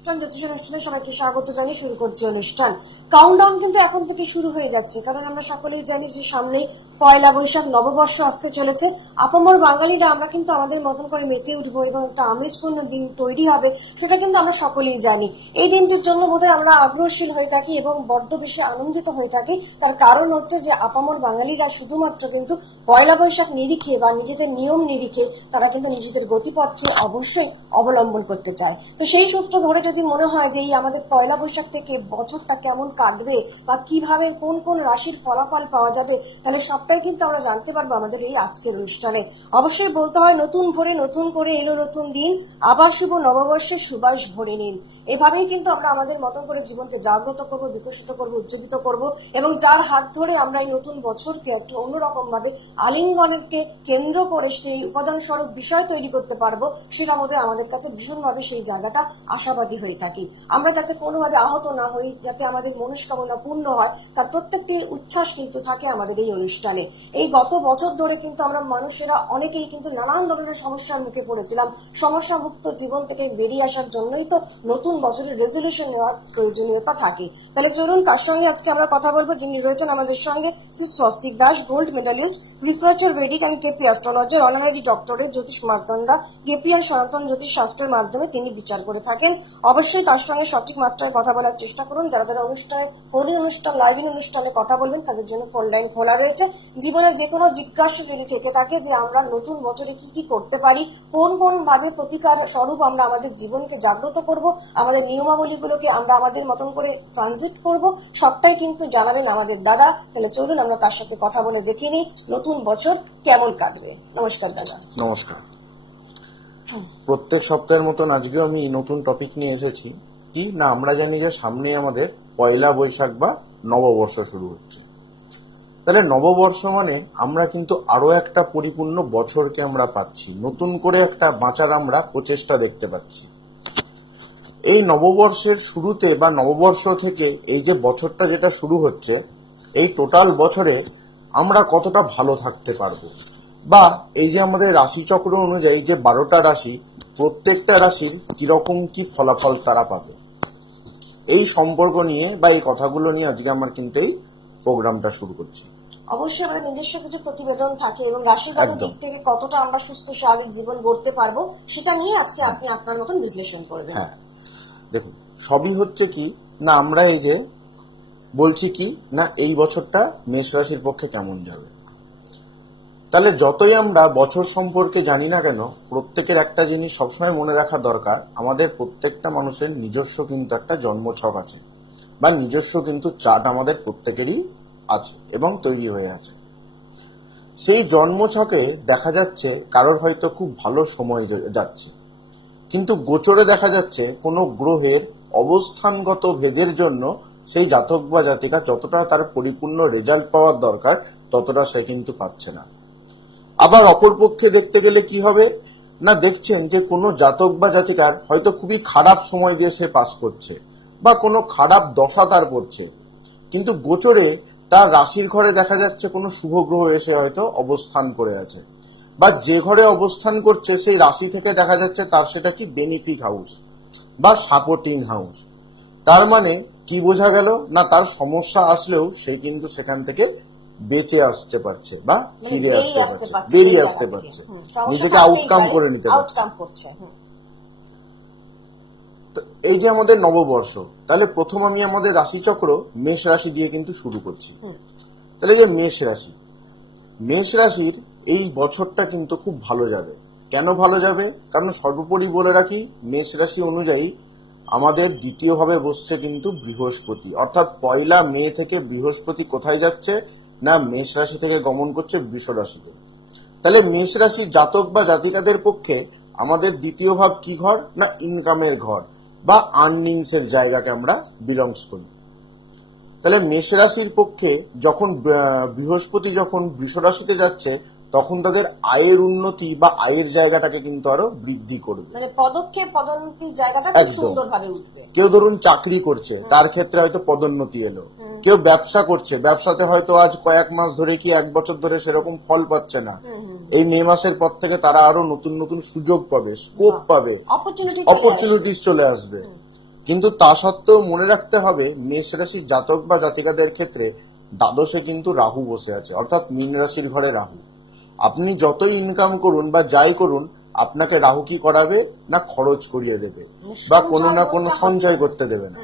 অনুষ্ঠান জ্যোতিষ অনুষ্ঠানে সবাইকে স্বাগত জানিয়ে শুরু করছি অনুষ্ঠান। কাউন্টডাউন কিন্তু এখন থেকে শুরু হয়ে যাচ্ছে, কারণ আমরা সকলেই জানি যে সামনে পয়লা বৈশাখ নববর্ষ আসতে চলেছে। আপামর বাঙালিরা আমরা কিন্তু আমাদের মতন করে মেতে উঠবো এবং একটা আমেজপূর্ণ দিন তৈরি হবে, সেটা কিন্তু আমরা সকলেই জানি। এই দিনটির জন্য বোধহয় আমরা আগ্রহশীল হয়ে থাকি এবং বড্ড বেশি আনন্দিত হয়ে থাকি। তার কারণ হচ্ছে যে আপামর বাঙালিরা শুধুমাত্র কিন্তু পয়লা বৈশাখ নিরিখে বা নিজেদের নিয়ম নিরিখে তারা কিন্তু নিজেদের গতিপথ অবশ্যই অবলম্বন করতে চায়। তো সেই সূত্র ধরে যদি মনে হয় যে এই আমাদের পয়লা বৈশাখ থেকে বছরটা কেমন কাটবে বা কিভাবে কোন কোন রাশির ফলাফল পাওয়া যাবে, তাহলে সবটাই কিন্তু আমরা জানতে পারবো আমাদের এই আজকের অনুষ্ঠানে। অবশ্যই বলতে হয়, নতুন ভোরে নতুন করে এলো নতুন দিন, আবার শুভ নববর্ষের সুবাস ভরে নিন। এভাবেই কিন্তু আমরা আমাদের মতন করে জীবনকে জাগ্রত করবো, বিকশিত করবো, উজ্জীবিত করবো এবং যার হাত ধরে আমরা এই নতুন বছরকে একটু অন্যরকম ভাবে আলিঙ্গনকে কেন্দ্র করে সেই উপাদান স্বরূপ বিষয় তৈরি করতে পারবো, সেটা বোধহয় আমাদের কাছে ভীষণভাবে সেই জায়গাটা আশাবাদী হয়ে থাকি। আমরা যাতে কোনোভাবে আহত না হই, যাতে আমাদের মনস্কামনা পূর্ণ হয়, তার প্রত্যেকটি উচ্ছ্বাস কিন্তু থাকে আমাদের এই অনুষ্ঠানে। এই গত বছর ধরে কিন্তু আমরা মানুষেরা অনেকেই কিন্তু নানান ধরনের সমস্যার মুখে পড়েছিলাম। সমস্যামুক্ত জীবন থেকে বেরিয়ে আসার জন্যই তো নতুন বছরের রেজলিউশন নেওয়ার প্রয়োজনীয়তা থাকে। তাহলে চলুন, কার সঙ্গে আজকে আমরা কথা বলবো, যিনি রয়েছেন আমাদের সঙ্গে, Shri Swastik Das, gold medalist, researcher, Vedic and KP astrologer, honorary doctorate, Jyotish Martanda, কেপিয়ান সনাতন জ্যোতিষ শাস্ত্রের মাধ্যমে তিনি বিচার করে থাকেন। অবশ্যই তার সঙ্গে সঠিক মাত্রায় কথা বলার চেষ্টা করুন। যারা যারা অনুষ্ঠানে ফোন অনুষ্ঠান লাইভ অনুষ্ঠানে কথা বলবেন তাদের জন্য ফোন লাইন খোলা রয়েছে। জীবনের যে কোনো জিজ্ঞাসা যদি থেকে থাকে যে আমরা নতুন বছরে কি কি করতে পারি, কোন কোন ভাবে প্রতিকার স্বরূপ আমরা আমাদের জীবনকে জাগ্রত করব, আমাদের নিয়মাবলীগুলোকে আমরা আমাদের মতন করে ট্রানজিট করব, সবটাই কিন্তু জানাবেন আমাদের দাদা। তাহলে চলুন আমরা তার সাথে কথা বলে দেখে নিই নতুন বছর কেমন কাটবে। নমস্কার দাদা। নমস্কার। প্রত্যেক সপ্তাহের মতন আজকেও আমি নতুন টপিক নিয়ে এসেছি। কি না, আমরা জানি যে সামনে আমাদের পয়লা বৈশাখ বা নববর্ষ শুরু হচ্ছে। তাহলে নববর্ষ মানে আমরা কিন্তু আরো একটা পরিপূর্ণ বছরকে আমরা পাচ্ছি, নতুন করে একটা বাঁচার আমরা প্রচেষ্টা দেখতে পাচ্ছি। এই নববর্ষের শুরুতে বা নববর্ষ থেকে এই যে বছরটা যেটা শুরু হচ্ছে, এই টোটাল বছরে আমরা কতটা ভালো থাকতে পারবো, বা এই যে আমাদের রাশিচক্র অনুযায়ী যে 12টা রাশি, প্রত্যেকটা রাশির কিরকম কি ফলাফল তারা পাবে, এই সম্পর্ক নিয়ে বা এই কথাগুলো নিয়ে আজকে আমার কিন্তু এই প্রোগ্রামটা শুরু করছি। অবশ্যই আমাদের নিজস্ব কিছু প্রতিবেদন থাকে এবং রাশিগত দিক থেকে কতটা আমরা সুস্থ স্বাভাবিক জীবন গড়তে পারবো, সেটা নিয়ে আজকে আপনি আপনার মতন বিশ্লেষণ করবেন। হ্যাঁ, দেখুন, সবই হচ্ছে কি না, আমরা এই যে বলছি কি না এই বছরটা মেষ রাশির পক্ষে কেমন যাবে। তাহলে যতই আমরা বছর সম্পর্কে জানি না কেন, প্রত্যেকের একটা জিনিস সবসময় মনে রাখা দরকার, আমাদের প্রত্যেকটা মানুষের নিজস্ব কিন্তু একটা জন্মছক আছে, বা নিজস্ব কিন্তু চার্ট আমাদের প্রত্যেকেরই আছে এবং তৈরি হয়ে আছে। সেই জন্মছকে দেখা যাচ্ছে কারোর হয়তো খুব ভালো সময় যাচ্ছে, কিন্তু গোচরে দেখা যাচ্ছে কোনো গ্রহের অবস্থানগত ভেদের জন্য সেই জাতক বা জাতিকা যতটা তার পরিপূর্ণ রেজাল্ট পাওয়ার দরকার ততটা সে কিন্তু পাচ্ছে না। আবার অপরপক্ষে দেখতে গেলে কি হবে না, দেখছেন যে কোনো জাতক বা জাতিকার হয়তো খুবই খারাপ সময় দিয়ে সে পাস করছে বা কোনো খারাপ দশা তার পড়ছে, কিন্তু গোচরে তার রাশির ঘরে দেখা যাচ্ছে কোনো শুভ গ্রহ এসে হয়তো অবস্থান করে আছে, বা যে ঘরে অবস্থান করছে সেই রাশি থেকে দেখা যাচ্ছে তার সেটা কি বেনিফিট হাউস বা সাপোর্টিং হাউস। তার মানে কি বোঝা গেল না, তার সমস্যা আসলেও সে কিন্তু সেখান থেকে বেঁচে আসতে পারছে বা ফিরে আসতে পারছে, বেরিয়ে আসতে পারছে, নিজেকে আউটকাম করে নিতে পারছে। এই যে আমাদের নববর্ষ, তাহলে প্রথম আমি আমাদের রাশিচক্র মেষ রাশি দিয়ে কিন্তু শুরু করছি। তাহলে যে মেষ রাশির এই বছরটা কিন্তু খুব ভালো যাবে। কেন ভালো যাবে? কারণ সর্বোপরি বলে রাখি, মেষ রাশি অনুযায়ী আমাদের দ্বিতীয় ভাবে বসছে কিন্তু বৃহস্পতি, অর্থাৎ 1 মে থেকে বৃহস্পতি কোথায় যাচ্ছে না, মেষ রাশি থেকে গমন করছে বৃষ রাশিতে। তাহলে মেষ রাশি জাতক বা জাতিকাদের পক্ষে আমাদের দ্বিতীয় ভাব কি ঘর না, ইনকামের ঘর বা আর্নিংস এর জায়গাকে আমরা বিলংস করি। তাহলে মেষ রাশির পক্ষে যখন বৃহস্পতি যখন বৃষ রাশিতে যাচ্ছে, তখন তাদের আয়ের উন্নতি বা আয়ের জায়গাটাকে কিন্তু আরো বৃদ্ধি করবে, মানে পদক্ষেপ পদোন্নতির জায়গাটা খুব সুন্দরভাবে উঠবে। কেউ ধরুন চাকরি করছে, তার ক্ষেত্রে হয়তো পদোন্নতি এলো। কেউ ব্যবসা করছে, ব্যবসাতে হয়তো আজ কয়েক মাস ধরে কি 1 বছর ধরে সেরকম ফল পাচ্ছে না, এই মে মাসের পর থেকে তারা আরো নতুন নতুন সুযোগ পাবে, স্কোপ পাবে, অপরচুনিটিস চলে আসবে। কিন্তু তা সত্ত্বেও মনে রাখতে হবে মেষ রাশির জাতক বা জাতিকাদের ক্ষেত্রে দ্বাদশে কিন্তু রাহু বসে আছে, অর্থাৎ মীন রাশির ঘরে রাহু। আপনি যতই ইনকাম করুন বা যাই করুন, আপনাকে রাহু কি করাবে না খরচ করিয়ে দেবে, বা কোনো না কোনো সঞ্চয় করতে দেবে না।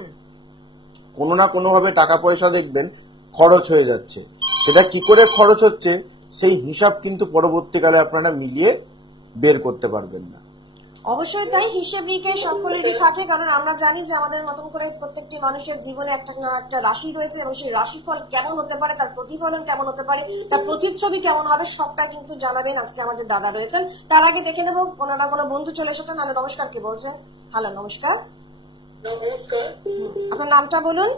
কোনো না কোনো ভাবে টাকা পয়সা দেখবেন খরচ হয়ে যাচ্ছে। সেটা কি করে খরচ হচ্ছে সেই হিসাব কিন্তু পরবর্তীকালে আপনারা মিলিয়ে বের করতে পারবেন না। অবশ্যই তাই, হিসেব নিকেশ সকলেরই থাকে, কারণ আমরা জানি যে আমাদের মতন করে প্রত্যেকটি মানুষের জীবনে একটা না একটা রাশি রয়েছে, এবং সেই রাশিফল কেমন হতে পারে, তার প্রতিফলন কেমন হতে পারে, তার প্রতিচ্ছবি কেমন হবে, সবটা কিন্তু জানাবেন আজকে আমাদের দাদা রয়েছেন। তার আগে দেখে নেবো কোনো না কোনো বন্ধু চলে এসেছেন। হ্যালো, নমস্কার, কে বলছেন? হ্যালো, নমস্কার, নমস্কার। আপনার নামটা বলুন।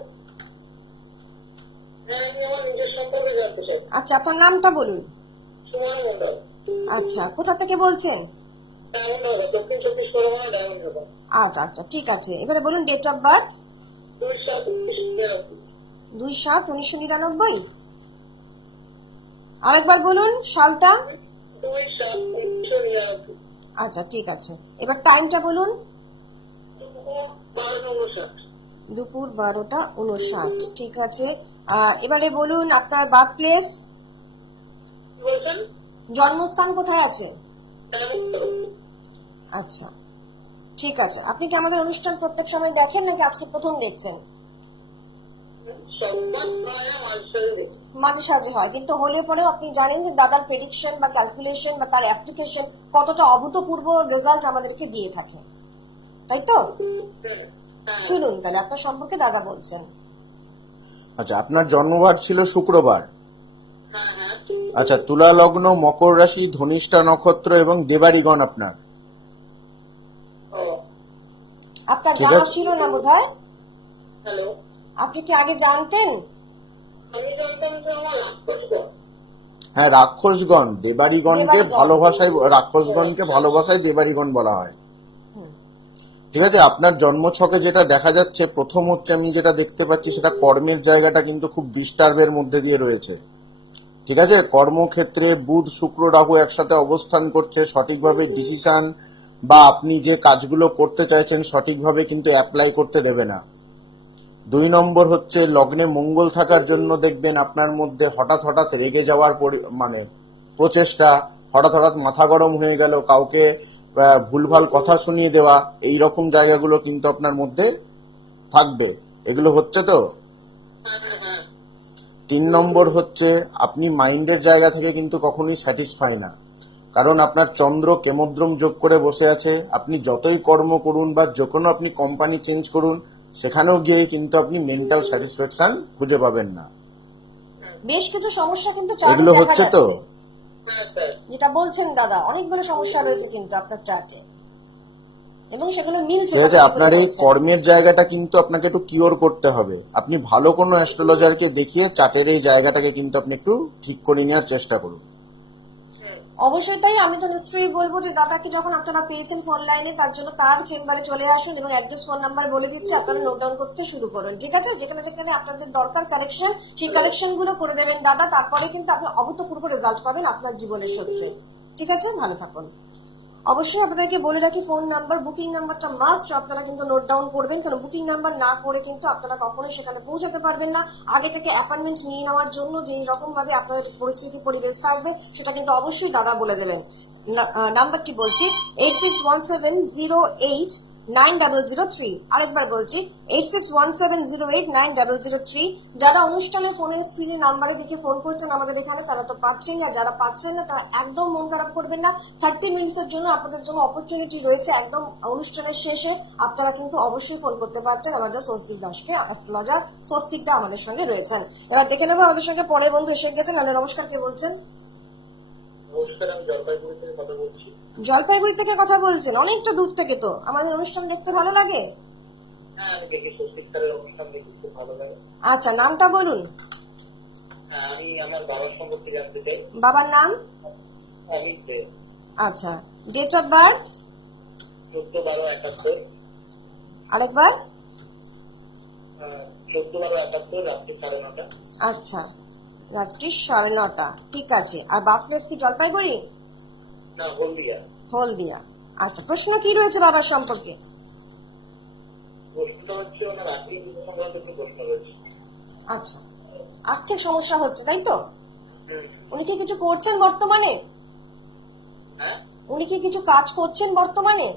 হ্যাঁ, আমি আমার নিজের সম্পর্কে জানতে চাই। আচ্ছা, আপনার নামটা বলুন। সুমন মন্ডল। আচ্ছা, কোথা থেকে বলছেন? ডায়মন্ড হারবার, দক্ষিণ 24 পরগনা, ডায়মন্ড হারবার। আচ্ছা আচ্ছা, ঠিক আছে। এবারে বলুন ডেট অফ বার্থ। 2/7/1999। 2/7/1999। আরেকবার বলুন সালটা। 2/7/1999। আচ্ছা, ঠিক আছে। এবার টাইমটা বলুন। দুপুর 12:59। দুপুর 12:59, ঠিক আছে। এবারে বলুন আপনার বার্থ প্লেস, কি বলছেন? জন্মস্থান কোথায় আছে? ডায়মন্ড হারবার। আচ্ছা, ঠিক আছে। আপনি কি আমাদের অনুষ্ঠান প্রত্যেক সময় দেখেন নাকি আজকে প্রথম দেখছেন? সম্মান প্রায় মাঝে সাথে দেখি। মাঝে সাঝে হয়, কিন্তু হলে পরেও আপনি জানেন যে দাদার প্রেডিকশন বা ক্যালকুলেশন বা তার অ্যাপ্লিকেশন কতটা অভূতপূর্ব রেজাল্ট আমাদেরকে দিয়ে থাকে, তাই তো? হ্যাঁ, হ্যাঁ, শুনুন তাহলে আপনার সম্পর্কে দাদা বলছেন। আচ্ছা, আপনার জন্মবার ছিল শুক্রবার। হ্যাঁ, হ্যাঁ। আচ্ছা, তুলা লগ্ন, মকর রাশি, ধনিষ্ঠা নক্ষত্র এবং দেবাড়িগণ আপনার। ও, আপনার ঠিক জানা আছে। ছিল না বোধহয়? হ্যালো। আপনি কি আগে জানতেন? আমি জানতাম যে আমার রাক্ষসগণ। হ্যাঁ, রাক্ষসগণ, দেবাড়িগণকে দেবাড়িগণ। ভালোবাসায় রাক্ষসগণকে ভালোবাসায় দেবাড়িগণ বলা হয়। হুম। ঠিক আছে, আপনার জন্মছকে যেটা দেখা যাচ্ছে, প্রথম হচ্ছে আমি যেটা দেখতে পাচ্ছি সেটা কর্মের জায়গাটা কিন্তু খুব ডিস্টার্বের মধ্যে দিয়ে রয়েছে। ঠিক আছে, কর্মক্ষেত্রে বুধ শুক্র রাহু একসাথে অবস্থান করছে, সঠিকভাবে ডিসিশন বা আপনি যে কাজগুলো করতে চাইছেন সঠিকভাবে কিন্তু অ্যাপ্লাই করতে দেবে না। 2 নম্বর হচ্ছে লগ্নে মঙ্গল থাকার জন্য দেখবেন আপনার মধ্যে হঠাৎ হঠাৎ রেগে যাওয়ার মানে প্রচেষ্টা, হঠাৎ হঠাৎ মাথা গরম হয়ে গেল, কাউকে ভুলভাল কথা শুনিয়ে দেওয়া, এই রকম জায়গাগুলো কিন্তু আপনার মধ্যে থাকবে। এগুলো হচ্ছে তো। হ্যাঁ, হ্যাঁ, হ্যাঁ। 3 নম্বর হচ্ছে আপনি মাইন্ডের জায়গা থেকে কিন্তু কখনোই স্যাটিসফাই না, কারণ আপনার চন্দ্র কেমদ্রম যোগ করে বসে আছে। আপনি যতই কর্ম করুন বা যে কোনো আপনি কোম্পানি চেঞ্জ করুন, সেখানেও গিয়ে কিন্তু আপনি মেন্টাল স্যাটিসফ্যাকশন খুঁজে পাবেন না। বেশ কিছু সমস্যা কিন্তু চার্টে এগুলো দেখা হচ্ছে তো। যাচ্ছে। হ্যাঁ, স্যার। যেটা বলছেন দাদা, অনেকগুলো সমস্যা রয়েছে কিন্তু আপনার চার্টে, এবং সেগুলো মিলছে। ঠিক আছে, কথা আপনার বলে এই বলছেন। কর্মের জায়গাটা কিন্তু আপনাকে একটু কিওর করতে হবে। আপনি ভালো কোনো অ্যাস্ট্রোলজারকে দেখিয়ে চার্টের এই জায়গাটাকে কিন্তু আপনি একটু ঠিক করে নেওয়ার চেষ্টা করুন। অবশ্যই তাই। আমি তো নিশ্চয়ই বলবো যে দাদাকে যখন আপনারা পেয়েছেন ফোন লাইনে, তার জন্য তার চেম্বারে চলে আসুন, এবং অ্যাড্রেস ফোন নাম্বার বলে দিচ্ছে, আপনারা নোট ডাউন করতে শুরু করুন। ঠিক আছে, যেখানে যেখানে আপনাদের দরকার কালেকশন, সেই কালেকশন গুলো করে দেবেন দাদা। তারপরে কিন্তু আপনি অভূতপূর্ব রেজাল্ট পাবেন আপনার জীবনের সূত্রে। ঠিক আছে, ভালো থাকুন। অবশ্যই আপনাদেরকে বলে রাখি, ফোন নাম্বার, বুকিং নাম্বারটা মাস্ট আপনারা কিন্তু নোট ডাউন করবেন, কারণ বুকিং নাম্বার না করে কিন্তু আপনারা কখনোই সেখানে পৌঁছাতে পারবেন না। আগে থেকে অ্যাপয়েন্টমেন্ট নিয়ে নেওয়ার জন্য যে রকম ভাবে আপনাদের পরিস্থিতি পরিবেশ থাকবে, সেটা কিন্তু অবশ্যই দাদা বলে দেবেন। নাম্বারটি বলছি 8617089003। আরেকবার বলছি 8617089003। যারা অনুষ্ঠানে ফোনের স্ক্রিনে নাম্বারে দেখে ফোন করছেন আমাদের এখানে, তারা তো পাচ্ছেন, আর যারা পাচ্ছেন না তারা একদম মন খারাপ করবেন না। 30 মিনিটসের জন্য আপনাদের জন্য অপরচুনিটি রয়েছে। একদম অনুষ্ঠানের শেষে আপনারা কিন্তু অবশ্যই ফোন করতে পারছেন আমাদের স্বস্তিক দাসকে, অ্যাস্ট্রোলজার স্বস্তিক দা আমাদের সঙ্গে রয়েছেন। এবার দেখে নেবো আমাদের সঙ্গে পরের বন্ধু এসে গেছেন। হ্যালো, নমস্কার, কে বলছেন? নমস্কার, আমি জলপাইগুড়ি থেকে কথা বলছি। জলপাইগুড়ি থেকে কথা বলছেন? অনেকটা দূর থেকে তো। আমাদের অনুষ্ঠান দেখতে ভালো লাগে? হ্যাঁ, আমি দেখি স্বস্তিক স্যারের অনুষ্ঠান দেখতে খুব ভালো লাগে। আচ্ছা, নামটা বলুন। হ্যাঁ, আমি আমার বাবার সম্পর্কে জানতে চাই। বাবার নাম? অমিত দে। আচ্ছা, ডেট অফ বার্থ? 14/12/71। আরেকবার? 14/12/71, রাত্রি 9:30। আচ্ছা, রাত্রি 9:30, ঠিক আছে। আর বার্থ প্লেস কি জলপাইগুড়ি? না, হলদিয়া। হলদিয়া। আচ্ছা, প্রশ্ন কি রয়েছে বাবার সম্পর্কে? প্রশ্নটা হচ্ছে ওনার আর্থিক সংক্রান্ত একটু প্রশ্ন রয়েছে। আচ্ছা, আর্থিক সমস্যা হচ্ছে তাই তো? হুম। উনি কি কিছু করছেন বর্তমানে? হ্যাঁ উনি কি কিছু কাজ করছেন বর্তমানে?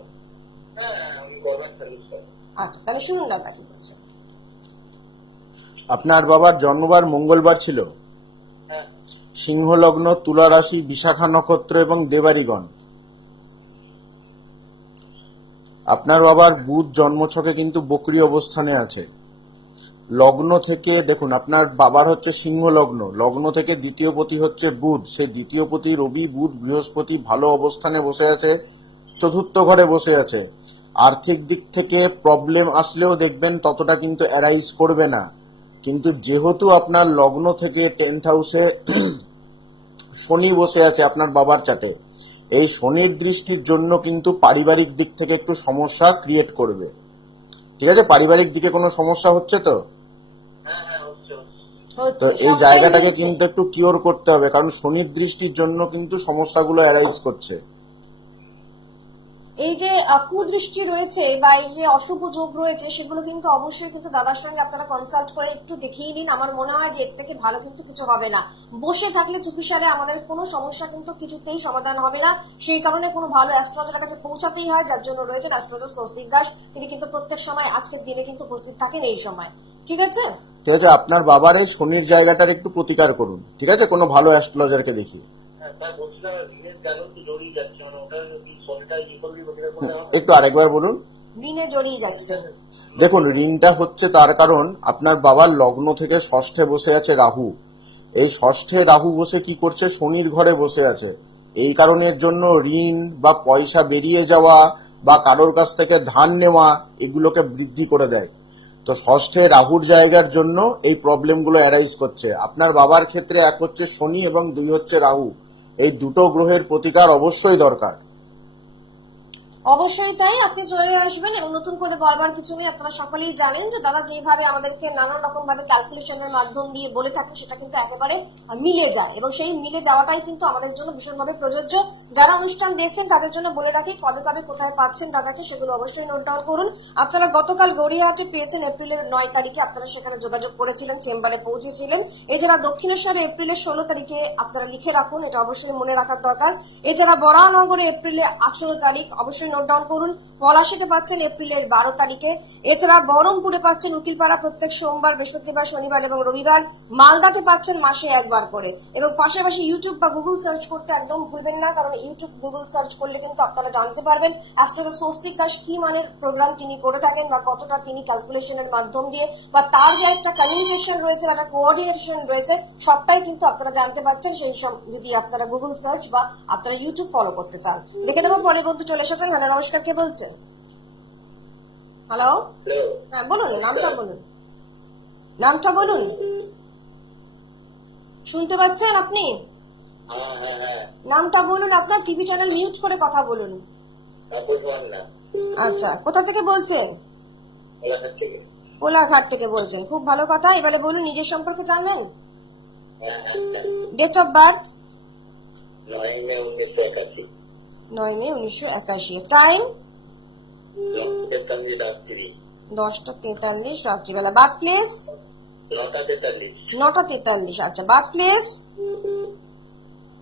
হ্যাঁ, আমি গভর্নমেন্ট সার্ভিস করি। আচ্ছা, তাহলে শুনুন দাদা কি বলছেন। আপনার বাবার জন্মবার মঙ্গলবার ছিল। হ্যাঁ সিংহ লগ্ন, তুলা রাশি, বিশাখা নক্ষত্র এবং দেবারিগণ। আপনার বাবার বুধ জন্মছকে কিন্তু বকরি অবস্থানে আছে। লগ্ন থেকে দেখুন, আপনার বাবার হচ্ছে সিংহ লগ্ন, লগ্ন থেকে দ্বিতীয় পতি হচ্ছে বুধ, সেই দ্বিতীয় পতি রবি বুধ বৃহস্পতি ভালো অবস্থানে বসে আছে, চতুর্থ ঘরে বসে আছে। আর্থিক দিক থেকে প্রবলেম আসলেও দেখবেন ততটা কিন্তু অ্যারাইজ করবে না। কিন্তু যেহেতু আপনার লগ্ন থেকে 10th হাউসে শনি বসে আছে আপনার বাবার চাটে, এই শনির দৃষ্টির জন্য কিন্তু পারিবারিক দিক থেকে একটু সমস্যা ক্রিয়েট করবে। ঠিক আছে, পারিবারিক দিকে কোনো সমস্যা হচ্ছে তো? হ্যাঁ হ্যাঁ, হচ্ছে হচ্ছে। তো হচ্ছে এই সবটাই জায়গাটাকে মিলছে। কিন্তু একটু কিওর করতে হবে, কারণ শনির দৃষ্টির জন্য কিন্তু সমস্যাগুলো অ্যারাইজ করছে। এই যে কুদৃষ্টি রয়েছে বা এই যে অশুভ যোগ রয়েছে সেগুলো কিন্তু অবশ্যই কিন্তু দাদার সঙ্গে আপনারা কনসাল্ট করে একটু দেখিয়ে নিন। আমার মনে হয় যে এর থেকে ভালো কিন্তু কিছু হবে না। বসে থাকলে চুপিসারে আমাদের কোনো সমস্যা কিন্তু কিছুতেই সমাধান হবে না। সেই কারণে কোনো ভালো অ্যাস্ট্রোলজারের কাছে পৌঁছাতেই হয়, যার জন্য রয়েছেন অ্যাস্ট্রোলজার স্বস্তিক দাস। তিনি কিন্তু প্রত্যেক সময় আজকের দিনে কিন্তু উপস্থিত থাকেন এই সময়। ঠিক আছে, ঠিক আছে, আপনার বাবার এই শনির জায়গাটার একটু প্রতিকার করুন। ঠিক আছে, কোনো ভালো অ্যাস্ট্রোলজারকে দেখিয়ে। হ্যাঁ, তাই বলছিলাম ঋণের কারণ তো জড়িয়ে যাচ্ছে, মানে ওটা কি শনিটা কি করবি প্রতিকার করলে হবে? একটু আরেকবার বলুন। ঋণে জড়িয়ে যাচ্ছে। দেখুন, ঋণটা হচ্ছে তার কারণ আপনার বাবার লগ্ন থেকে ষষ্ঠে বসে আছে রাহু। এই ষষ্ঠে রাহু বসে কি করছে, শনির ঘরে বসে আছে। এই কারণের জন্য ঋণ বা পয়সা বেরিয়ে যাওয়া বা কারোর কাছ থেকে ধার নেওয়া এগুলোকে বৃদ্ধি করে দেয়। তো ষষ্ঠে রাহুর জায়গার জন্য এই প্রবলেমগুলো অ্যারাইজ করছে। আপনার বাবার ক্ষেত্রে এক হচ্ছে শনি এবং দুই হচ্ছে রাহু, এই দুটো গ্রহের প্রতিকার অবশ্যই দরকার। অবশ্যই তাই, আপনি চলে আসবেন এবং নতুন করে বলবার কিছু নেই। আপনারা সকলেই জানেন যে দাদা যেভাবে আমাদেরকে নানান রকম ভাবে ক্যালকুলেশনের মাধ্যম দিয়ে বলে থাকে সেটা কিন্তু একেবারে মিলে যায় এবং সেই মিলে যাওয়াটাই কিন্তু আমাদের জন্য ভীষণভাবে প্রযোজ্য। যারা অনুষ্ঠান দেখছেন তাদের জন্য বলে রাখি কবে কবে কোথায় পাচ্ছেন দাদাকে সেগুলো অবশ্যই নোট ডাউন করুন। আপনারা গতকাল গড়িয়াহাটে পেয়েছেন এপ্রিলের 9 তারিখে, আপনারা সেখানে যোগাযোগ করেছিলেন, চেম্বারে পৌঁছেছিলেন। এছাড়া দক্ষিণেশ্বরে এপ্রিলের 16 তারিখে আপনারা লিখে রাখুন, এটা অবশ্যই মনে রাখার দরকার। এছাড়া বরানগরে এপ্রিলে 18 তারিখ, অবশ্যই নোট ডাউন করুন। পলাশীতে পাচ্ছেন এপ্রিলের 12 তারিখে। এছাড়া বহরমপুরে পাচ্ছেন উকিলপাড়া প্রত্যেক সোমবার, বৃহস্পতিবার, শনিবার এবং রবিবার। মালদাতে পাচ্ছেন মাসে একবার করে। এবং পাশাপাশি ইউটিউব বা গুগল সার্চ করতে একদম ভুলবেন না, কারণ ইউটিউব গুগল সার্চ করলে কিন্তু আপনারা জানতে পারবেন অ্যাস্ট্রোলজার স্বস্তিক দাস কি মানের প্রোগ্রাম তিনি করে থাকেন বা কতটা তিনি ক্যালকুলেশনের মাধ্যম দিয়ে বা তার যে একটা কমিউনিকেশন রয়েছে বা একটা কোঅর্ডিনেশন রয়েছে সবটাই কিন্তু আপনারা জানতে পারছেন সেই সব যদি আপনারা গুগল সার্চ বা আপনারা ইউটিউব ফলো করতে চান। দেখে নেবো পরে বন্ধু চলে এসেছেন। হ্যালো, নমস্কার, কে বলছেন? Hello, hello. হ্যাঁ বলুন, নামটা বলুন, নামটা বলুন। শুনতে পাচ্ছেন আপনি? হ্যাঁ হ্যাঁ হ্যাঁ, নামটা বলুন, আপনার টিভি চ্যানেল মিউট করে কথা বলুন। তারপর শোনান না। আচ্ছা, কোথা থেকে বলছেন? কোলাঘাট থেকে। কোলাঘাট থেকে বলছেন, খুব ভালো কথা। এবারে বলুন, নিজের সম্পর্কে জানবেন। হ্যাঁ হ্যাঁ হ্যাঁ। Date of birth 9 May 1981। 9 May 1981। Time 43 রাত্রি। 10:43 রাত্রিবেলা। Birth place 9:43। 9:43। আচ্ছা, বার্থ প্লেস,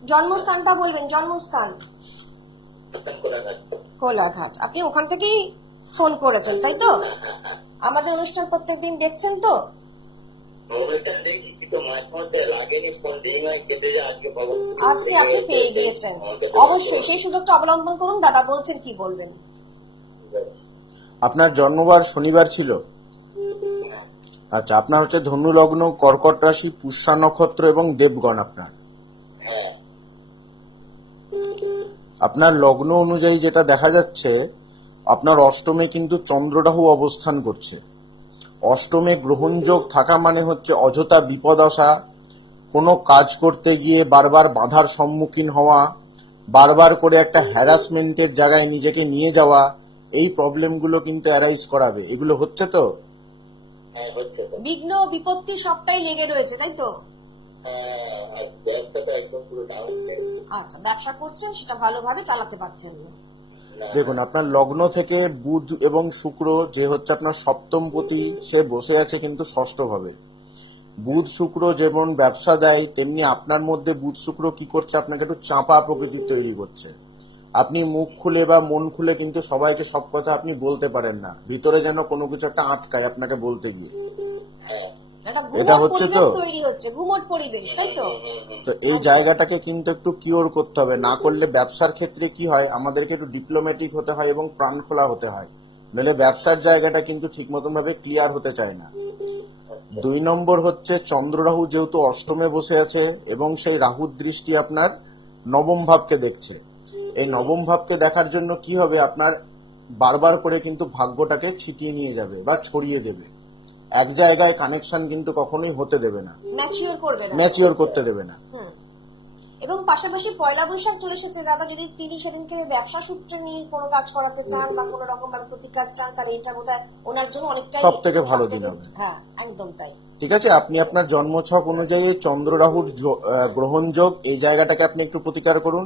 জন্মস্থানটা বলবেন, জন্মস্থান। কোলাঘাট। কোলাঘাট। আপনি ওখান থেকেই ফোন করেছেন তাই তো? হ্যাঁ হ্যাঁ হ্যাঁ। আমাদের অনুষ্ঠান প্রত্যেকদিন দেখছেন তো? মোবাইলটা দেখি কিন্তু মাঝে মধ্যে লাগেনি, ফোন দিই নাই, কেটে যায়। আজকে খবর আজকে আপনি পেয়ে গিয়েছেন, অবশ্যই সেই সুযোগটা অবলম্বন করুন। দাদা বলছেন, কি বলবেন? আপনার জন্মবার শনিবার ছিল। আচ্ছা, আপনার হচ্ছে ধনু লগ্ন, কর্কট রাশি, পুষ্যা নক্ষত্র এবং দেবগণ। হ্যাঁ আপনার লগ্ন অনুযায়ী যেটা দেখা যাচ্ছে, আপনার অষ্টমে কিন্তু চন্দ্ররাহু অবস্থান করছে। অষ্টমে গ্রহণযোগ থাকা মানে হচ্ছে অযথা বিপদ আসা, কোনো কাজ করতে গিয়ে বারবার বাধার সম্মুখীন হওয়া, বারবার করে একটা হ্যারাসমেন্টের জায়গায় নিজেকে নিয়ে যাওয়া, এই প্রবলেমগুলো কিন্তু অ্যারাইজ করাবে। এগুলো হচ্ছে তো? হ্যাঁ, হচ্ছে তো। বিঘ্ন বিপত্তি সবটাই লেগে রয়েছে তাই তো? হ্যাঁ, আর ব্যবসা তো একদম পুরো ডাউন। আচ্ছা, ব্যবসা করছেন সেটা ভালোভাবে চালাতে পারছেন না। দেখুন, আপনার লগ্ন থেকে বুধ এবং শুক্র যে হচ্ছে আপনার সপ্তমপতি, সে বসে আছে কিন্তু ষষ্ঠ ভাবে। বুধ শুক্র যেমন ব্যবসা দেয়, তেমনি আপনার মধ্যে বুধ শুক্র কি করছে, আপনাকে একটু চাপা প্রকৃতির তৈরি করছে। আপনি মুখ খুলে বা মন খুলে কিন্তু সবাইকে সব কথা আপনি বলতে পারেন না, ভিতরে যেন কোনো কিছু একটা আটকায় আপনাকে বলতে গিয়ে। একটা এটা গুমোট হচ্ছে পরিবেশ তো। তৈরি হচ্ছে, গুমোট পরিবেশ, তাই তো? তো এই জায়গাটাকে কিন্তু একটু কিওর করতে হবে, না করলে ব্যবসার ক্ষেত্রে কি হয়, আমাদেরকে একটু ডিপ্লোম্যাটিক হতে হয় এবং প্রাণ খোলা হতে হয়, নইলে ব্যবসার জায়গাটা কিন্তু ঠিক মতন ভাবে ক্লিয়ার হতে চায় না। 2 নম্বর হচ্ছে চন্দ্র রাহু যেহেতু অষ্টমে বসে আছে এবং সেই রাহুর দৃষ্টি আপনার নবম ভাবকে দেখছে। এই নবম ভাবকে দেখার জন্য কি হবে, আপনার বারবার করে কিন্তু ভাগ্যটাকে ছিটিয়ে নিয়ে যাবে বা ছড়িয়ে দেবে, এক জায়গায় কানেকশন কিন্তু কখনোই হতে দেবে না, ম্যাচিওর করবে না। ম্যাচিওর করতে দেবে না। হুম। এবং পাশাপাশি পয়লা বৈশাখ চলে এসেছে দাদা, যদি তিনি সেদিনকে ব্যবসা সূত্রে নিয়ে কোনো কাজ করাতে চান বা কোনো রকম ভাবে প্রতিকার চান, তাহলে এটা বোধহয় ওনার জন্য অনেকটাই সবথেকে ভালো দিন হবে। হ্যাঁ, একদম তাই। ঠিক আছে, আপনি আপনার জন্মছক অনুযায়ী চন্দ্র রাহুর গ্রহণ যোগ, এই জায়গাটাকে আপনি একটু প্রতিকার করুন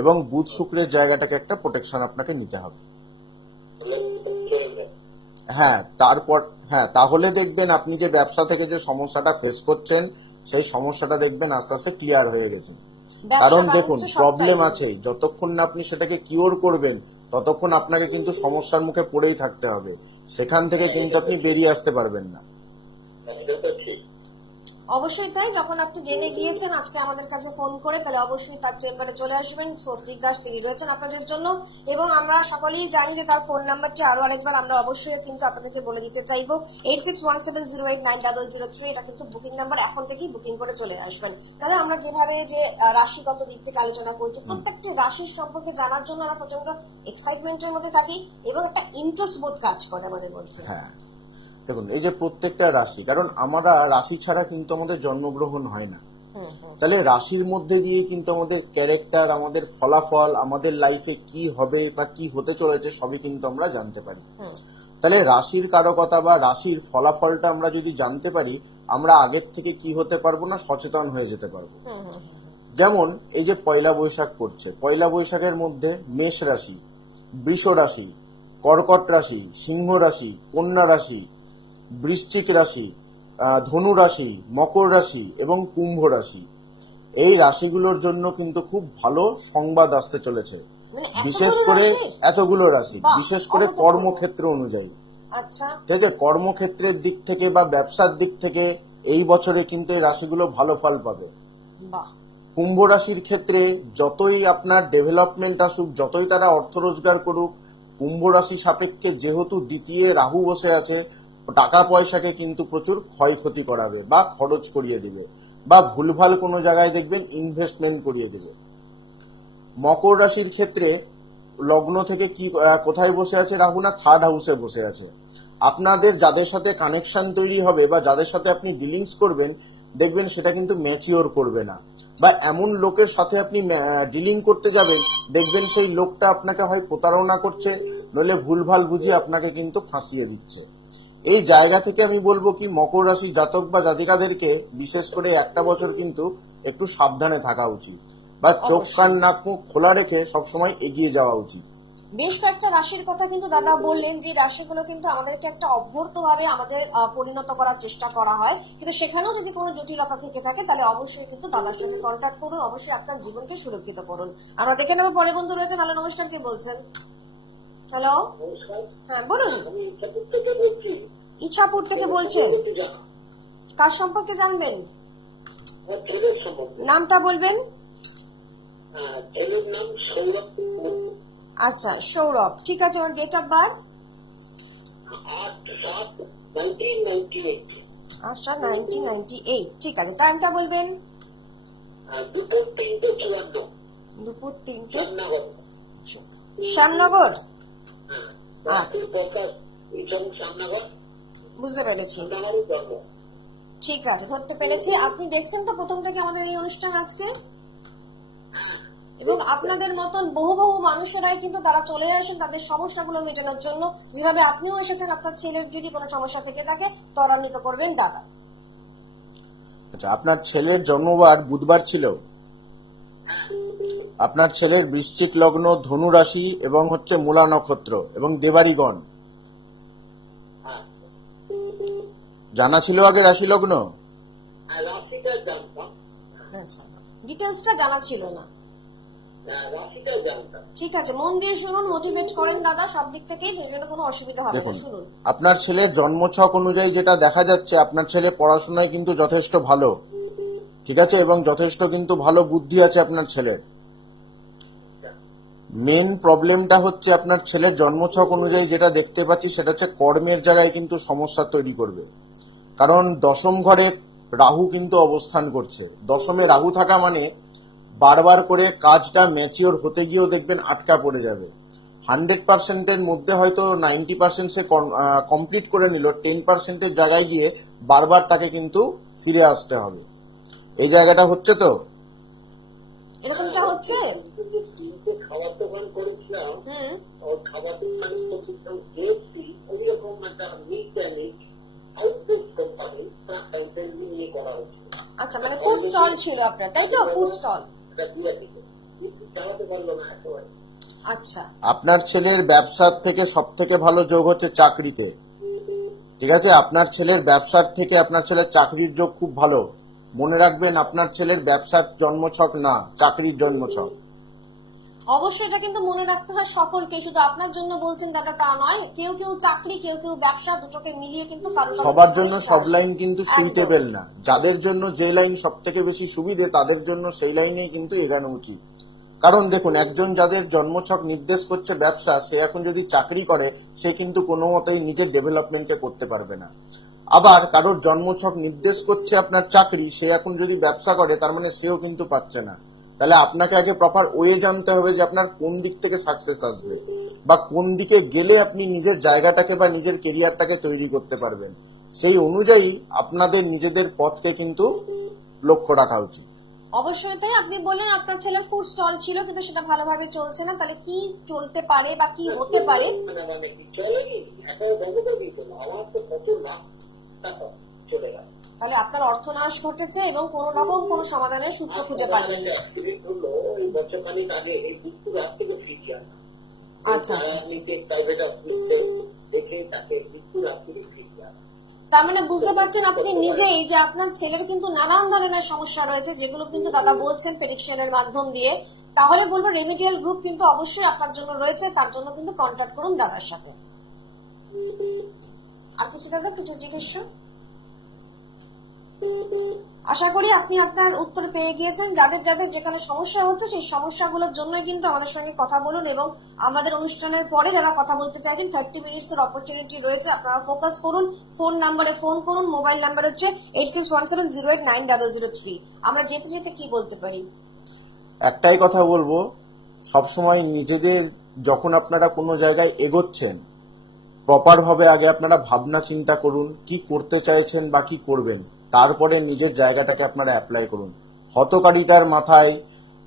এবং বুধ শুক্রের জায়গাটাকে একটা প্রোটেকশন আপনাকে নিতে হবে। হ্যাঁ, তারপর তাহলে দেখবেন আপনি যে ব্যবসা থেকে যে সমস্যাটা ফেস করছেন, সেই সমস্যাটা দেখবেন আস্তে আস্তে ক্লিয়ার হয়ে গেছে। কারণ দেখুন, প্রবলেম আছে, যতক্ষণ না আপনি সেটাকে কিওর করবেন ততক্ষণ আপনাকে কিন্তু সমস্যার মুখে পড়েই থাকতে হবে, সেখান থেকে কিন্তু আপনি বেরিয়ে আসতে পারবেন না। এটা তো ঠিক। অবশ্যই তাই। যখন আপনি জেনে গিয়েছেন আজকে আমাদের কাছে ফোন করে, তাহলে অবশ্যই তার চেম্বারে চলে আসবেন। স্বস্তিক দাস তিনি রয়েছেন আপনাদের জন্য, এবং আমরা সকলেই জানি যে তার ফোন নাম্বারটি আরো আরেকবার আমরা অবশ্যই কিন্তু আপনাদেরকে বলে দিতে চাইবো, 8617089003। এটা কিন্তু বুকিং নাম্বার, এখন থেকেই বুকিং করে চলে আসবেন। তাহলে আমরা যেভাবে যে রাশিগত দিক থেকে আলোচনা করছি, প্রত্যেকটি রাশির সম্পর্কে জানার জন্য আমরা প্রচন্ড এক্সাইটমেন্টের মধ্যে থাকি এবং একটা ইন্টারেস্ট বোধ কাজ করে আমাদের মধ্যে। হ্যাঁ, দেখুন, এই যে প্রত্যেকটা রাশি, কারণ আমরা রাশি ছাড়া কিন্তু আমাদের জন্মগ্রহণ হয় না, তাহলে রাশির মধ্যে দিয়ে কিন্তু আমাদের ক্যারেক্টার, আমাদের ফলাফল, আমাদের লাইফে কি হবে বা কি হতে চলেছে সবই কিন্তু আমরা জানতে পারি। তাহলে রাশির কারকতা বা রাশির ফলাফলটা আমরা যদি জানতে পারি, আমরা আগের থেকে কি হতে পারবো না, সচেতন হয়ে যেতে পারবো। যেমন এই যে পয়লা বৈশাখ করছে, পয়লা বৈশাখের মধ্যে মেষ রাশি, বৃষ রাশি, কর্কট রাশি, সিংহ রাশি, কন্যা রাশি, বৃশ্চিক রাশি, ধনু রাশি, মকর রাশি এবং কুম্ভ রাশি, এই রাশিগুলোর জন্য কিন্তু খুব ভালো সংবাদ আসতে চলেছে, বিশেষ করে এতগুলো রাশি, বিশেষ করে কর্মক্ষেত্র অনুযায়ী। আচ্ছা, ঠিক আছে, কর্মক্ষেত্রের দিক থেকে বা ব্যবসার দিক থেকে এই বছরে কিন্তু এই রাশিগুলো ভালো ফল পাবে। বাহ। কুম্ভ রাশির ক্ষেত্রে যতই আপনার ডেভেলপমেন্ট আসুক, যতই তারা অর্থ রোজগার করুক, কুম্ভ রাশি সাপেক্ষে যেহেতু দ্বিতীয় রাহু বসে আছে, টাকা পয়সাকে কিন্তু প্রচুর ক্ষয়ক্ষতি করাবে বা খরচ করিয়ে দিবে বা ভুলভাল কোনো জায়গায় দেখবেন ইনভেস্টমেন্ট করিয়ে দিবে। মকর রাশির ক্ষেত্রে লগ্ন থেকে কি কোথায় বসে আছে রাহু, না থার্ড হাউসে বসে আছে। আপনাদের যাদের সাথে কানেকশন তৈরি হবে বা যাদের সাথে আপনি ডিলিংস করবেন, দেখবেন সেটা কিন্তু ম্যাচিওর করবে না, বা এমন লোকের সাথে আপনি ডিলিং করতে যাবেন, দেখবেন সেই লোকটা আপনাকে হয় প্রতারণা করছে, নইলে ভুলভাল বুঝিয়ে আপনাকে কিন্তু ফাঁসিয়ে দিচ্ছে। এই জায়গা থেকে আমি বলবো কি, মকর রাশি জাতক বা জাতিকাদেরকে বিশেষ করে একটা বছর কিন্তু একটু সাবধানে থাকা উচিত, বা চোখ কান নাক মুখ খোলা রেখে সবসময় এগিয়ে যাওয়া উচিত। বেশ কয়েকটা রাশির কথা কিন্তু দাদা বললেন, যে রাশিগুলো কিন্তু আমাদেরকে একটা অভ্যর্ত ভাবে আমাদের পরিণত করার চেষ্টা করা হয়, কিন্তু সেখানেও যদি কোনো জটিলতা থেকে থাকে তাহলে অবশ্যই কিন্তু দাদার সঙ্গে কন্ট্যাক্ট করুন, অবশ্যই আপনার জীবনকে সুরক্ষিত করুন। আমরা দেখে নেবো পরে বন্ধু রয়েছেন। হ্যালো, নমস্কার, কে বলছেন? হ্যালো, হ্যাঁ বলুন। আমি ইচ্ছাপুর থেকে বলছি। ইছাপুর থেকে বলছেন, কার সম্পর্কে জানবেন? আমার ছেলের সম্বন্ধে। নামটা বলবেন? ছেলের নাম সৌরভ। আচ্ছা, সৌরভ, ঠিক আছে। ওর ডেট অফ বার্থ? 8/7/1998। আচ্ছা, 1998, ঠিক আছে। টাইমটা বলবেন? 2:03:54। দুপুর 3টে, শ্যামনগর। শ্যামনগর। আচ্ছা, শ্যামনগর। বুঝতে পেরেছি, শ্যামনগরের জন্ম। ঠিক আছে, ধরতে পেরেছি। আপনি দেখছেন তো প্রথম থেকে আমাদের এই অনুষ্ঠান আজকে, এবং আপনাদের মতন বহু বহু মানুষেরাই কিন্তু তারা চলে আসেন তাদের সমস্যাগুলো মেটানোর জন্য, যেভাবে আপনিও এসেছেন। আপনার ছেলের যদি কোনো সমস্যা থেকে থাকে ত্বরান্বিত করবেন দাদা। আচ্ছা, আপনার ছেলের জন্মবার বুধবার ছিল? আপনার ছেলের বৃশ্চিক লগ্ন, ধনু রাশি এবং হচ্ছে মূলা নক্ষত্র এবং দেবাড়িগণ হ্যাঁ, জানা ছিল আগে রাশি লগ্ন? আর রাশিটা জানতাম। আচ্ছা, ডিটেলসটা জানা ছিল না। রাশিটা জানতাম। ঠিক আছে, মন দিয়ে শুনুন, মোটিভেট করেন দাদা সব দিক থেকেই, এর জন্য কোনো অসুবিধা হবে না, দেখুন, শুনুন। আপনার ছেলের জন্মছক অনুযায়ী যেটা দেখা যাচ্ছে, আপনার ছেলে পড়াশোনায় কিন্তু যথেষ্ট ভালো, ঠিক আছে, এবং যথেষ্ট কিন্তু ভালো বুদ্ধি আছে আপনার ছেলের। মেন প্রবলেমটা হচ্ছে আপনার ছেলের জন্মছক অনুযায়ী যেটা দেখতে পাচ্ছি সেটা হচ্ছে কর্মের জায়গায় কিন্তু সমস্যা তৈরি করবে। কারণ দশম ঘরে রাহু কিন্তু অবস্থান করছে। দশমে রাহু থাকা মানে বারবার করে কাজটা ম্যাচিওর হতে গিয়েও দেখবেন আটকা পড়ে যাবে। 100%-এর মধ্যে হয়তো 90% সে কমপ্লিট করে নিল, 10%-এর জায়গায় গিয়ে বারবার তাকে কিন্তু ফিরে আসতে হবে। এই জায়গাটা হচ্ছে তো। এরকমটা হচ্ছে। কিন্তু খাবার দোকান করেছিলাম, হুম। ওর খাবার দোকান করছিলাম KFC, ওইরকম একটা meat and meat outsource company franchise নিয়ে করা হয়েছিল। আচ্ছা, মানে ফুড স্টল ছিল আপনার, তাই তো? Food stall. এটা দিয়ে দিত, কিন্তু চালাতে পারলো না একেবারে। আচ্ছা, আপনার ছেলের ব্যবসার থেকে সব থেকে ভালো যোগ হচ্ছে চাকরিতে, ঠিক আছে। আপনার ছেলের ব্যবসার থেকে আপনার ছেলের চাকরির যোগ খুব ভালো। মনে রাখবেন, আপনার ছেলের ব্যবসার জন্মছক না, চাকরির জন্মছক। অবশ্যই এটা কিন্তু মনে রাখতে হয় সকলকে, শুধু আপনার জন্য বলছেন দাদা তা নয়, কেউ কেউ চাকরি, কেউ কেউ ব্যবসা, দুটোকে মিলিয়ে কিন্তু কারো কারো সবার জন্য সমস্যা সব আসে। লাইন কিন্তু একদম। সুইটেবল না। যাদের জন্য যে লাইন সব থেকে বেশি সুবিধে তাদের জন্য সেই লাইনেই কিন্তু এগানো উচিত। কারণ দেখুন, একজন যাদের জন্মছক নির্দেশ করছে ব্যবসা, সে এখন যদি চাকরি করে সে কিন্তু কোনো মতেই নিজের ডেভেলপমেন্টে করতে পারবে না। আবার কারোর জন্মছক নির্দেশ করছে আপনার চাকরি, সে এখন যদি ব্যবসা করে তার মানে সেও কিন্তু পাচ্ছে না। তাহলে আপনাকে আগে প্রপার ওয়ে জানতে হবে যে আপনার কোন দিক থেকে সাকসেস আসবে বা কোন দিকে গেলে আপনি নিজের জায়গাটাকে বা নিজের কেরিয়ারটাকে তৈরি করতে পারবেন। সেই অনুযায়ী আপনাদের নিজেদের পথকে কিন্তু লক্ষ্য রাখা উচিত। অবশ্যই তাই। আপনি বললেন আপনার ছেলের ফুড স্টল ছিল কিন্তু সেটা ভালোভাবে চলছে না, তাহলে কি চলতে পারে বা কি হতে পারে? মানে কি চলেনি, একেবারে বন্ধ করে দিত না। আমার তো কত লাভ টাকা চলে গেল। তাহলে আপনার অর্থনাশ ঘটেছে এবং কোন রকম কোন সমাধানের সূত্র খুঁজে পাননি। অ্যাক্সিডেন্ট হলো এই বছরখানিক আগে, এই মৃত্যুর হাত থেকে ফিরিয়ে আনা। আচ্ছা, আচ্ছা, আচ্ছা। প্রাইভেট হসপিটাল দেখেই তাকে মৃত্যুর হাত থেকে ফিরিয়ে আনা। তার মানে বুঝতে পারছেন আপনি নিজেই যে আপনার ছেলের কিন্তু নানান ধরনের সমস্যা রয়েছে, যেগুলো কিন্তু দাদা বলছেন প্রেডিকশনের মাধ্যম দিয়ে। তাহলে বলবো রেমিডিয়াল গ্রুপ কিন্তু অবশ্যই আপনার জন্য রয়েছে, তার জন্য কিন্তু কন্ট্যাক্ট করুন দাদার সাথে। আর কিছু দাদা, কিছু জিজ্ঞেস? আশা করি আপনি আপনার উত্তর পেয়ে গিয়েছেন। যাদের যাদের যেখানে সমস্যা হচ্ছে সেই সমস্যাগুলোর জন্যই কিন্তু আমাদের সঙ্গে কথা বলুন, এবং আমাদের অনুষ্ঠানের পরে যারা কথা বলতে চাইছেন 30 মিনিটস এর অপরচুনিটি রয়েছে, আপনারা ফোকাস করুন। ফোন নাম্বারে ফোন করুন, মোবাইল নাম্বার হচ্ছে 8617089003। আমরা যেতে যেতে কি বলতে পারি? একটাই কথা বলবো, সবসময় নিজেদের যখন আপনারা কোনো জায়গায় এগোচ্ছেন প্রপার ভাবে আগে আপনারা ভাবনা চিন্তা করুন কি করতে চাইছেন বা কি করবেন, তারপরে নিজের জায়গাটাকে আপনারা অ্যাপ্লাই করুন। হতকারিতার মাথায়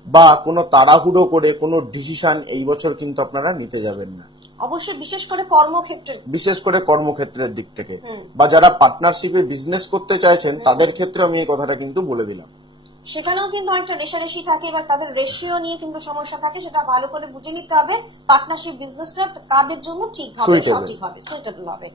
বা কোনো তাড়াহুড়ো করে কোনো ডিসিশন এই বছর কিন্তু আপনারা নিতে যাবেন না, অবশ্যই বিশেষ করে কর্মক্ষেত্রে। বিশেষ করে কর্মক্ষেত্রের দিক থেকে। হুম। বা যারা পার্টনারশিপে বিজনেস করতে চাইছেন তাদের ক্ষেত্রে আমি এই কথাটা কিন্তু বলে দিলাম। সেখানেও কিন্তু অনেকটা রেশারেশি থাকে বা তাদের রেশিও নিয়ে কিন্তু সমস্যা থাকে, সেটা ভালো করে বুঝে নিতে হবে পার্টনারশিপ বিজনেসটা কাদের জন্য ঠিক হবে, Suitable. সঠিক হবে, সুইটেবল হবে।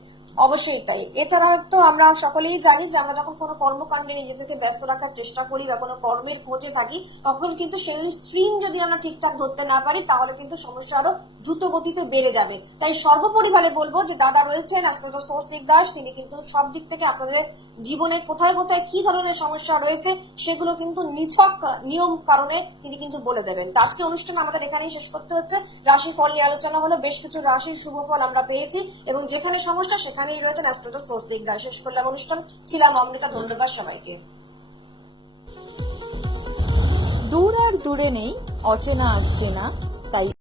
অবশ্যই তাই। এছাড়া তো আমরা সকলেই জানি যে আমরা যখন কোনো কর্মকাণ্ডে নিজেদেরকে ব্যস্ত রাখার চেষ্টা করি বা কোনো কর্মের খোঁজে থাকি, তখন কিন্তু সেই স্ট্রিম যদি আমরা ঠিকঠাক ধরতে না পারি তাহলে কিন্তু সমস্যা আরো দ্রুত গতিতে বেড়ে যাবে। তাই সর্বোপরিবারে বলবো যে দাদা রয়েছেন অ্যাস্ট্রোলজার স্বস্তিক দাস, তিনি কিন্তু সব দিক থেকে আপনাদের জীবনে কোথায় কোথায় কি ধরনের সমস্যা রয়েছে সেগুলো কিন্তু নিছক নিয়ম কারণে তিনি কিন্তু বলে দেবেন। তো আজকে অনুষ্ঠান আমাদের এখানেই শেষ করতে হচ্ছে। রাশি ফল নিয়ে আলোচনা হলো, বেশ কিছু রাশির শুভ ফল আমরা পেয়েছি এবং যেখানে সমস্যা সেখানেই রয়েছেন অ্যাস্ট্রোলজার স্বস্তিক দাস। শেষ করলাম অনুষ্ঠান। ছিলাম অমৃতা, ধন্যবাদ সবাইকে। দূর আর দূরে নেই অচেনা চেনা, তাই